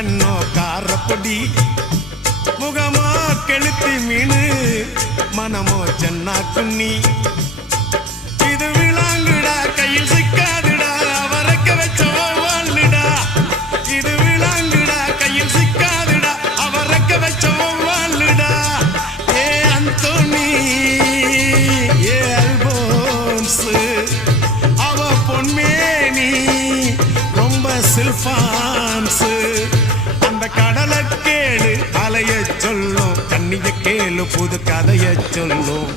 கண்ணோ காரப்பொடி முகமோ கெளுத்தி மீனு மனமோ சென்னா குன்னி இது விளாங்குடா கையில் சிக்காதுடா அவரக்க வச்ச வாழ்டா இது விளாங்குடா கையில் சிக்காதுடா அவரக்க வச்ச வாழ்டா ஏ அந்தோனி ஏ அல்போன்ஸ் அவ பொன்மேனி ரொம்ப சில்பான்ஸ் அந்த கடலை கேளு அலைய சொல்லும் கண்ணிய கேளு புது கதைய சொல்லும்